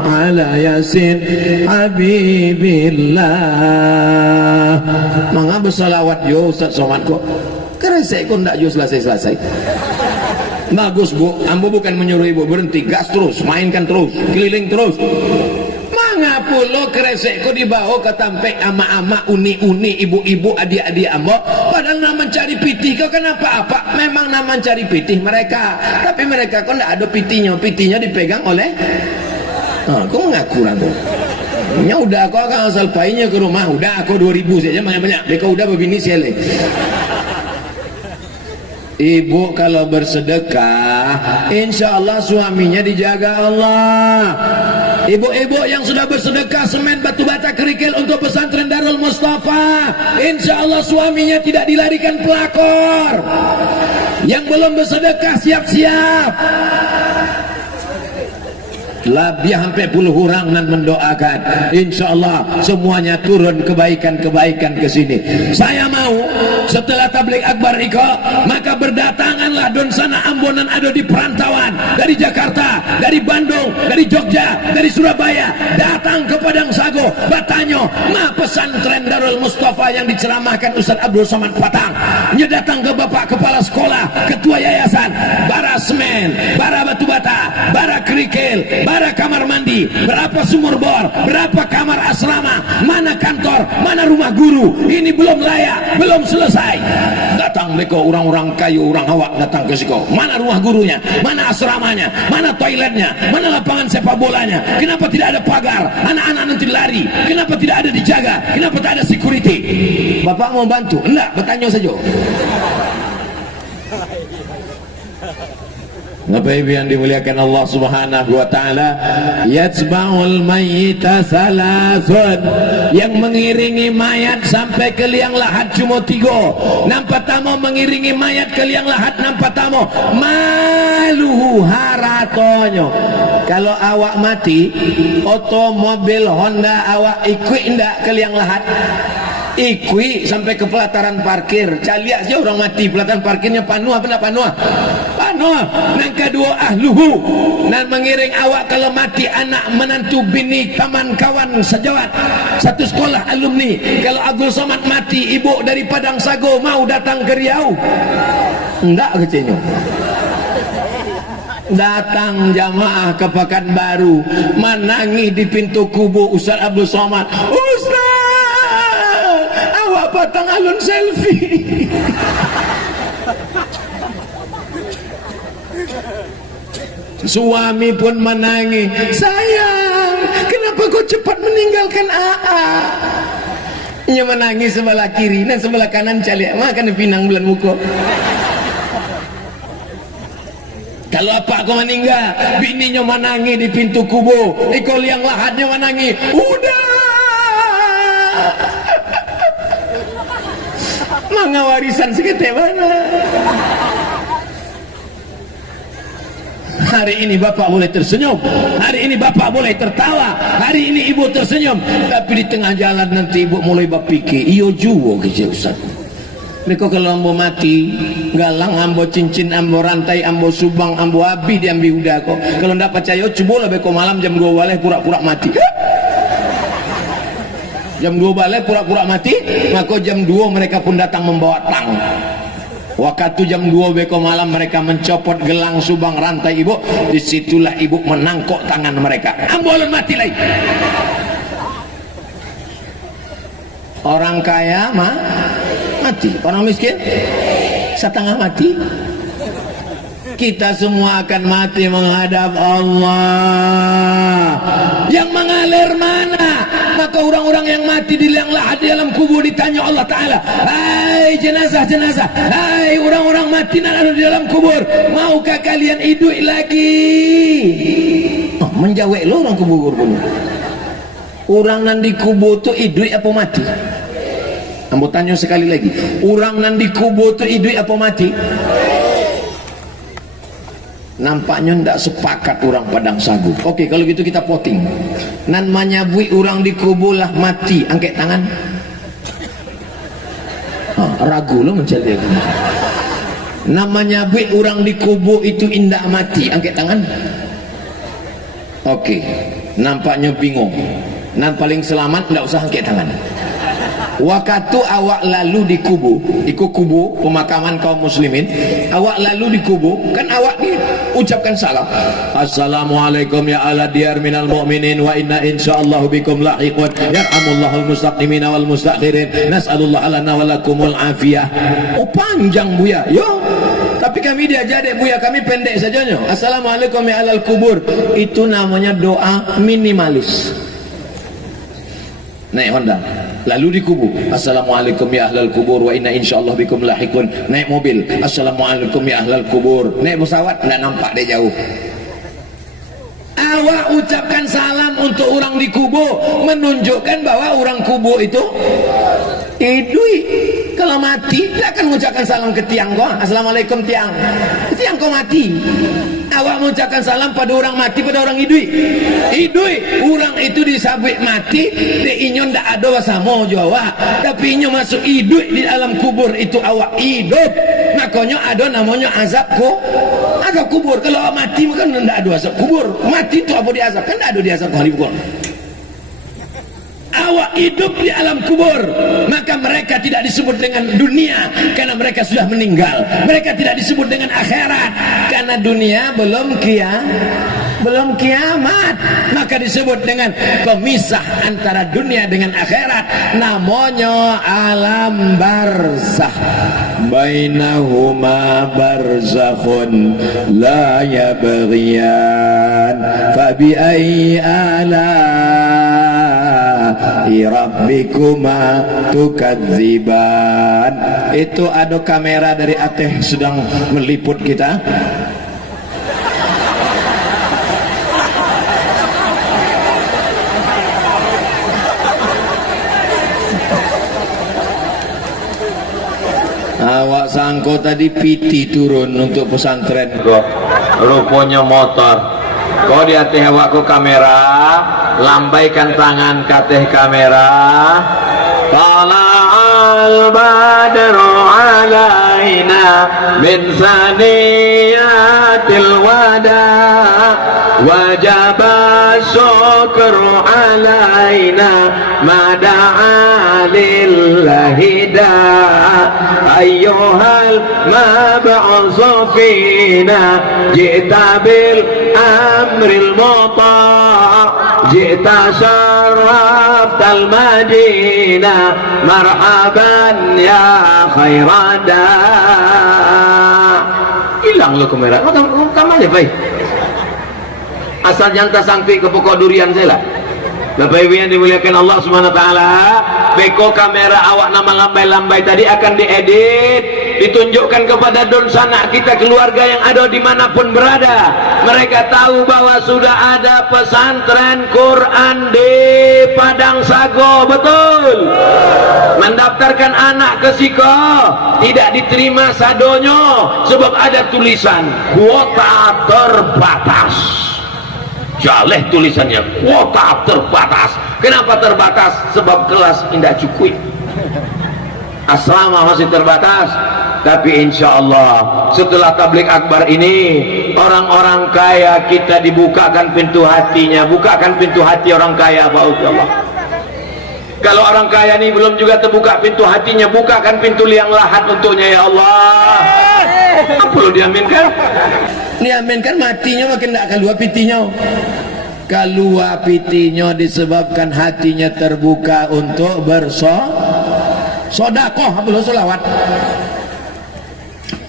ala yasin habibillah. Mangga bersalawat yo Ustaz Somad kok keresek kok ndak yo selesai-selesai. Bagus Bu, ambo bukan menyuruh ibu berhenti, gas terus, mainkan terus, keliling terus. Mangapulo keresek kok dibawa ke tampek ama-ama, uni-uni, ibu-ibu, adik-adik ambo. Padahal nama cari pitih kau kenapa apa? Memang nama cari pitih mereka, tapi mereka kok ndak ada pitihnya, pitihnya dipegang oleh. Kau mengaku lah tuh. Ya udah aku akan asal painya ke rumah, udah aku 2000 saja banyak-banyak. Mereka udah begini sele. Ibu kalau bersedekah, insya Allah suaminya dijaga Allah. Ibu-ibu yang sudah bersedekah semen batu bata kerikil untuk pesantren Darul Mustafa, insya Allah suaminya tidak dilarikan pelakor. Yang belum bersedekah siap-siap. Lebih hampir puluh orang nan mendoakan, insya Allah semuanya turun kebaikan-kebaikan ke sini. Saya mau setelah tabligh akbar iko, maka berdatanganlah don sana ambonan ada di perantauan, dari Jakarta, dari Bandung, dari Jogja, dari Surabaya, datang ke Padang Sago, Batanyo, ma pesantren Darul Mustafa yang diceramahkan Ustaz Abdul Somad Patang. Datang ke Bapak Kepala Sekolah, Ketua Yayasan, bara semen, bara batu bata, bara kerikil, bara kamar mandi, berapa sumur bor, berapa kamar asrama, mana kantor, mana rumah guru, ini belum layak, belum selesai. Datang beko orang-orang kayu, orang awak datang ke siko, mana rumah gurunya, mana asramanya, mana toiletnya, mana lapangan sepak bolanya, kenapa tidak ada pagar, anak-anak nanti lari, kenapa tidak ada dijaga, kenapa tak ada security. Bapak mau bantu? Enggak, bertanya saja. Bapak Ibu yang dimuliakan Allah Subhanahu wa taala, yatsba'ul mayyita salasun, yang mengiringi mayat sampai ke liang lahat cuma 3. Nampak tamu mengiringi mayat ke liang lahat, nampak tamu maluhu haratonyo. Kalau awak mati, otomobil Honda awak ikut ndak ke liang lahat? Ikui sampai ke pelataran parkir. Caliak aja orang mati, pelataran parkirnya panuh apa nak panuh? Panuh. Yang kedua ahluhu, dan mengiring awak kalau mati anak menantu bini kawan kawan sejawat satu sekolah alumni. Kalau Abdul Somad mati, ibu dari Padang Sago mau datang ke Riau? Enggak kecilnya. Datang jamaah ke Pekanbaru, menangis di pintu kubu Ustaz Abdul Somad. Ustaz, awak patang alun selfie. Suami pun menangis, sayang, kenapa kau cepat meninggalkan AA? Ia menangis sebelah kiri dan sebelah kanan calik makan pinang bulan muka. Kalau apa kau meninggal, bininya menangis di pintu kubu, ikol yang lahatnya menangis, udah manga warisan sekete mana. Hari ini bapak boleh tersenyum, hari ini bapak boleh tertawa, hari ini ibu tersenyum, tapi di tengah jalan nanti ibu mulai berpikir, iyo juwo kecil Ustaz. Mereka kalau ambo mati, galang ambo cincin, ambo rantai, ambo subang, ambo abi diambil udah kok. Kalau ndak percaya, coba lah beko malam jam 2 balik pura-pura mati. Jam 2 balik pura-pura mati, maka jam 2 mereka pun datang membawa tang. Waktu jam 2 beko malam mereka mencopot gelang subang rantai ibu, disitulah ibu menangkok tangan mereka. Ambolan mati lagi. Orang kaya mati, orang miskin setengah mati. Kita semua akan mati menghadap Allah. Yang mengalir mana? Maka orang-orang yang mati di liang lahat di dalam kubur ditanya Allah Ta'ala, hai jenazah-jenazah, hai orang-orang mati yang ada di dalam kubur, maukah kalian hidup lagi? Menjawab lo orang kubur pun. Orang nan dikubur tu hidup apa mati? Ambo tanya sekali lagi, orang nan dikubur tu hidup apa mati? Nampaknya ndak sepakat orang Padang Sagu. Oke, kalau gitu kita voting. Nan menyabui orang dikubur lah mati, angkat tangan. Ragu lo mencari aku. Namanya bui orang dikubur itu indah mati, angkat tangan. Oke, nampaknya bingung. Nan paling selamat ndak usah angkat tangan. Waktu awak lalu dikubur, ikut kubur pemakaman kaum muslimin, awak lalu dikubur, kan awak ni ucapkan salam. Assalamualaikum ya ala diyar minal mu'minin wa inna insyaallah bikum lahiqun yarhamullahul mustaqimina wal mustakhirin nas'alullah lana wa lakumul afiyah. Oh panjang buya, yo. Tapi kami diajar dek buya, kami pendek sajanya. Assalamualaikum ya alal kubur. Itu namanya doa minimalis. Naik Honda, lalu dikubur. Assalamualaikum ya ahlal kubur wa inna insyaallah bikum lahiqun. Naik mobil. Assalamualaikum ya ahlal kubur. Naik pesawat, tidak nampak dia jauh. Awak ucapkan salam untuk orang dikubur, menunjukkan bahwa orang kubur itu hidup. Kalau mati, dia akan mengucapkan salam ke tiang kau. Assalamualaikum tiang. Tiang kau mati. Awak mengucapkan salam pada orang mati, pada orang hidup. Hidup, orang itu disabit mati, dia inyo ndak ada wasamo jo awak. Tapi inyo masuk hidup di dalam kubur itu awak hidup. Makanya ada namanya azab azab kubur. Kalau awak mati maka ndak ada azab kubur. Mati itu apa diazab? Kan ndak ada diazab hari kubur. Awak hidup di alam kubur, maka mereka tidak disebut dengan dunia karena mereka sudah meninggal. Mereka tidak disebut dengan akhirat karena dunia belum kiamat, maka disebut dengan pemisah antara dunia dengan akhirat, namanya alam barzakh. Bainahuma barzakhun la yabghiyan fabi ayyi ala rabbikuma tukadziban. Itu ada kamera dari Ateh sedang meliput kita. Awak sangko tadi piti turun untuk pesantren kok. Rupanya motor. Kau di hati awak ke kamera, lambaikan tangan kateh kamera. Tala'al badru alaina min saniyatil wada wajaba syukru alaina mada'a lillahi da ayyuhal mab'usu fina ji'ta bil amril muta' ji'ta syaraftal madinah marhaban ya khairada. Hilang lo kamera, kamu aja baik asal jangan sangpi ke pokok durian saya lah. Bapak Ibu yang dimuliakan Allah Subhanahu wa taala, beko kamera awak nama lambai-lambai tadi akan diedit, ditunjukkan kepada don sanak kita, keluarga yang ada dimanapun berada. Mereka tahu bahwa sudah ada pesantren Quran di Padang Sago, betul. Mendaftarkan anak ke siko tidak diterima sadonyo sebab ada tulisan kuota terbatas. Jaleh tulisannya kuota terbatas. Kenapa terbatas? Sebab kelas tidak cukup. Asrama masih terbatas. Tapi insya Allah setelah tablik akbar ini, orang-orang kaya kita dibukakan pintu hatinya. Bukakan pintu hati orang kaya, Pak Allah. Kalau orang kaya ini belum juga terbuka pintu hatinya, bukakan pintu liang lahat untuknya ya Allah. Apa perlu diaminkan? Diaminkan matinya makin tidak keluar pitinya. Keluar pitinya disebabkan hatinya terbuka untuk bersodakoh, belum solawat.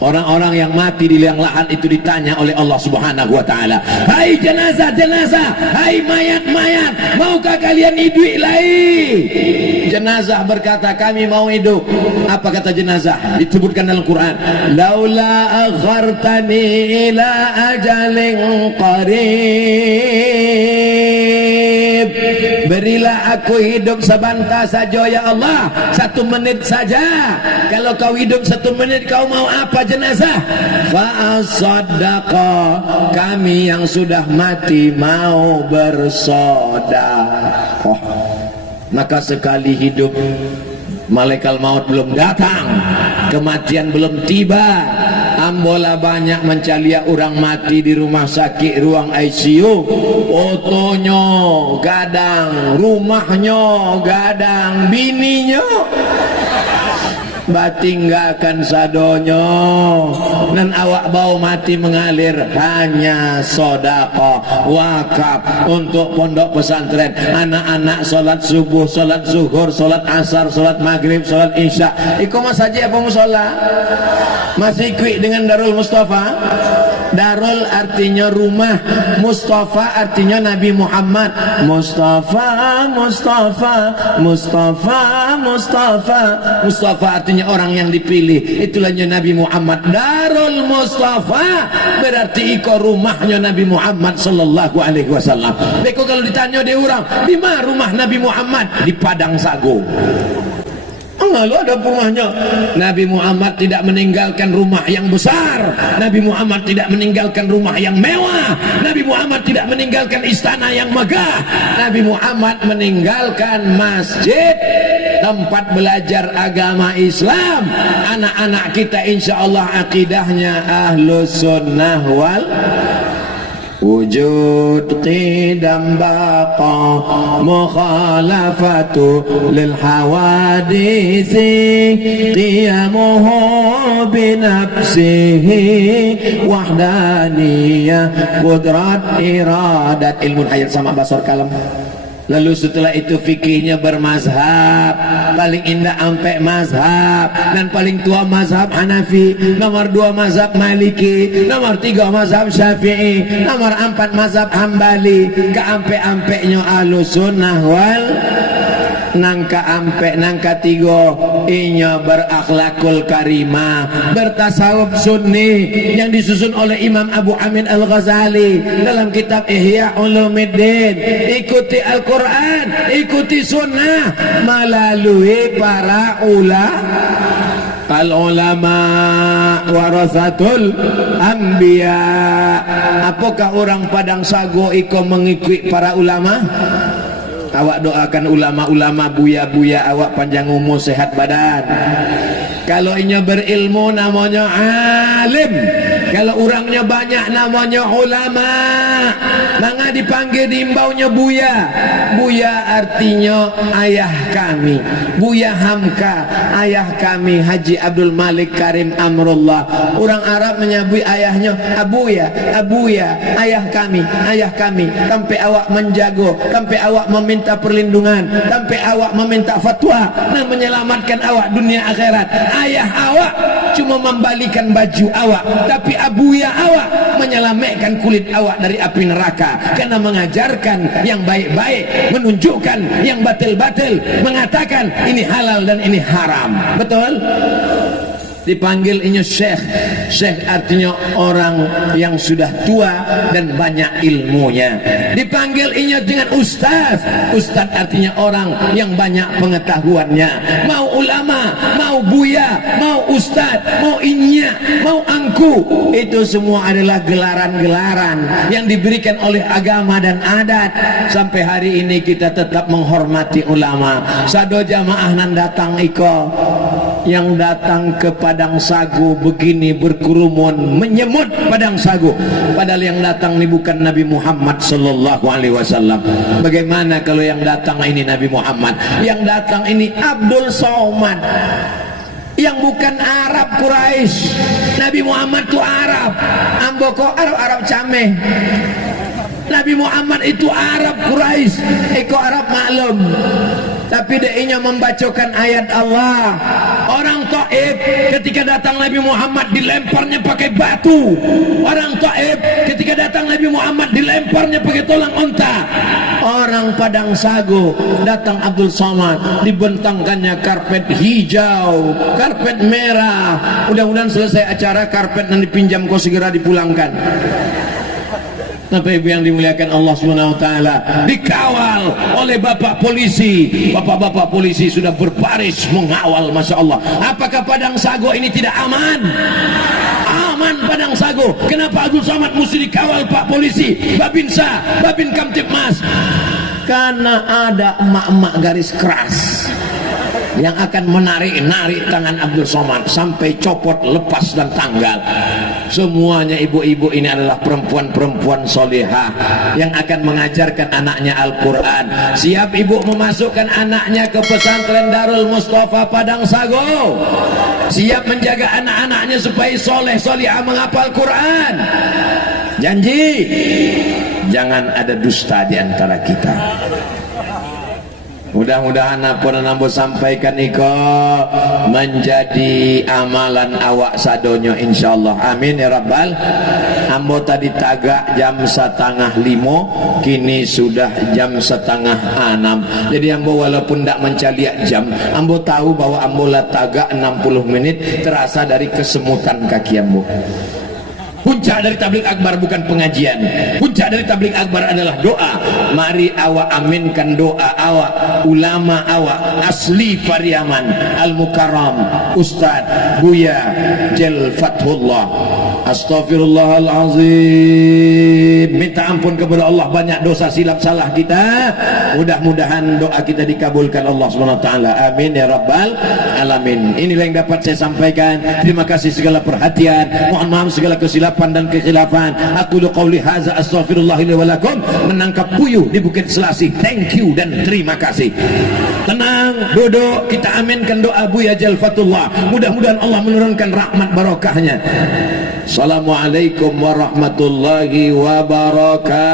Orang-orang yang mati di liang lahat itu ditanya oleh Allah Subhanahu wa taala, "Hai jenazah-jenazah, hai mayat-mayat, maukah kalian hidup lagi?" Jenazah berkata, "Kami mau hidup." Apa kata jenazah? Disebutkan dalam Quran, "Laula akhartani ila ajalin qarib." berilah aku hidup sebentar saja ya Allah, 1 menit saja. Kalau kau hidup 1 menit, kau mau apa jenazah? Fa'asaddaqa, kami yang sudah mati mau bersedekah. Maka sekali hidup, malaikat maut belum datang, kematian belum tiba, ambola banyak mencalia orang mati di rumah sakit, ruang ICU, fotonya gadang, rumahnya gadang, bininya batinggakan sadonyo, dan awak bau mati mengalir hanya sodako wakaf untuk pondok pesantren. Anak-anak sholat subuh, sholat zuhur, sholat asar, sholat maghrib, sholat isya, iko mas haji apa musola? Masih ikut dengan Darul Mustafa? Darul artinya rumah, Mustafa artinya Nabi Muhammad. Mustafa, Mustafa, Mustafa, Mustafa, Mustafa artinya orang yang dipilih, itulahnya Nabi Muhammad. Darul Mustafa berarti iko rumahnya Nabi Muhammad sallallahu alaihi wasallam. Beko kalau ditanya dia orang, di mana rumah Nabi Muhammad? Di Padang Sago. Lalu ada rumahnya. Nabi Muhammad tidak meninggalkan rumah yang besar, Nabi Muhammad tidak meninggalkan rumah yang mewah, Nabi Muhammad tidak meninggalkan istana yang megah. Nabi Muhammad meninggalkan masjid, tempat belajar agama Islam. Anak-anak kita insya Allah akidahnya Ahlus Sunnah wal wujud qidam baqa mukhalafatu lil hawadisi qiyamuhu binafsihi wahdaniyah qudrat iradat. Ilmu hayat sama basor kalam. Lalu setelah itu fikihnya bermazhab, paling indah ampe mazhab, dan paling tua mazhab Hanafi, nomor 2 mazhab Maliki, nomor 3 mazhab Syafi'i, nomor 4 mazhab Hambali. Keampe-ampeknya Ahlus Sunnah wal nangka ampe nangka 3 inya berakhlakul karimah, bertasawuf sunni yang disusun oleh Imam Abu Hamid Al-Ghazali dalam kitab Ihya Ulumuddin. Ikuti Al-Quran, ikuti sunnah melalui para al-ulama warasatul anbiya. Apakah orang Padang Sago iko mengikuti para ulama? Awak doakan ulama-ulama, buya-buya awak panjang umur, sehat badan. Kalau inya berilmu namanya alim, kalau orangnya banyak namanya ulama. Maka dipanggil diimbaunya buya. Buya artinya ayah kami, Buya Hamka, ayah kami Haji Abdul Malik Karim Amrullah. Orang Arab menyebut ayahnya abuya, abuya, ayah kami, ayah kami. Sampai awak menjago, sampai awak meminta perlindungan, sampai awak meminta fatwa dan menyelamatkan awak dunia akhirat. Ayah awak cuma membalikan baju awak, tapi abuya awak menyelamatkan kulit awak dari api neraka, karena mengajarkan yang baik-baik, menunjukkan yang batil-batil, mengatakan ini halal dan ini haram. Betul? Dipanggil ini syekh. Syekh artinya orang yang sudah tua dan banyak ilmunya. Dipanggil ini dengan ustaz. Ustaz artinya orang yang banyak pengetahuannya. Mau ulama, mau buya, mau ustaz, mau inya, mau angku, itu semua adalah gelaran-gelaran yang diberikan oleh agama dan adat. Sampai hari ini kita tetap menghormati ulama. Sado jamaah nan datang iko, yang datang ke Padang Sago begini berkerumun menyemut Padang Sago, padahal yang datang ini bukan Nabi Muhammad sallallahu alaihi wasallam. Bagaimana kalau yang datang ini Nabi Muhammad? Yang datang ini Abdul Somad, yang bukan Arab Quraisy. Nabi Muhammad itu Arab, amboko Arab cameh. Nabi Muhammad itu Arab Quraisy, eko Arab maklum. Tapi dia membacakan ayat Allah. Orang Taif ketika datang Nabi Muhammad dilemparnya pakai batu. Orang Taif ketika datang Nabi Muhammad dilemparnya pakai tulang unta. Orang Padang Sago datang Abdul Somad dibentangkannya karpet hijau, karpet merah. Mudah-mudahan selesai acara karpet dan dipinjam kau segera dipulangkan. Bapak Ibu yang dimuliakan Allah Subhanahu wa taala, dikawal oleh bapak polisi. Bapak-bapak polisi sudah berbaris mengawal, Masya Allah. Apakah Padang Sago ini tidak aman? Aman Padang Sago. Kenapa Abdul Somad mesti dikawal Pak Polisi, Babinsa, Babin Kamtipmas? Karena ada emak-emak garis keras yang akan menarik tangan Abdul Somad sampai copot, lepas dan tanggal. Semuanya ibu-ibu ini adalah perempuan-perempuan solehah yang akan mengajarkan anaknya Al-Quran. Siap ibu memasukkan anaknya ke pesantren Darul Mustafa Padang Sago? Siap menjaga anak-anaknya supaya soleh solehah menghafal Quran? Janji jangan ada dusta di antara kita. Mudah-mudahan apa yang ambo sampaikan iko menjadi amalan awak sadonyo insyaallah. Amin ya rabbal. Ambo tadi tagak jam 4:30, kini sudah jam 5:30. Jadi ambo walaupun tidak mencaliak jam, ambo tahu bahwa ambo lah tagak 60 menit terasa dari kesemutan kaki ambo. Puncak dari tabligh akbar bukan pengajian. Puncak dari tabligh akbar adalah doa. Mari awak aminkan doa awak, ulama awak asli Pariaman Al-Mukarram Ustaz Buya Jel Fathullah. Astaghfirullahalazim. Minta ampun kepada Allah banyak dosa silap salah kita. Mudah-mudahan doa kita dikabulkan Allah Subhanahu wa taala. Amin ya rabbal alamin. Inilah yang dapat saya sampaikan. Terima kasih segala perhatian. Mohon maaf segala kesilapan dan kekhilafan. Aku qauli hadza astaghfirullah li wa lakum. Menangkap puyuh di Bukit Selasih. Thank you dan terima kasih. Tenang, duduk, kita aminkan doa Buya Jal Fatullah. Mudah-mudahan Allah menurunkan rahmat barokahnya. Assalamualaikum warahmatullahi wabarakatuh.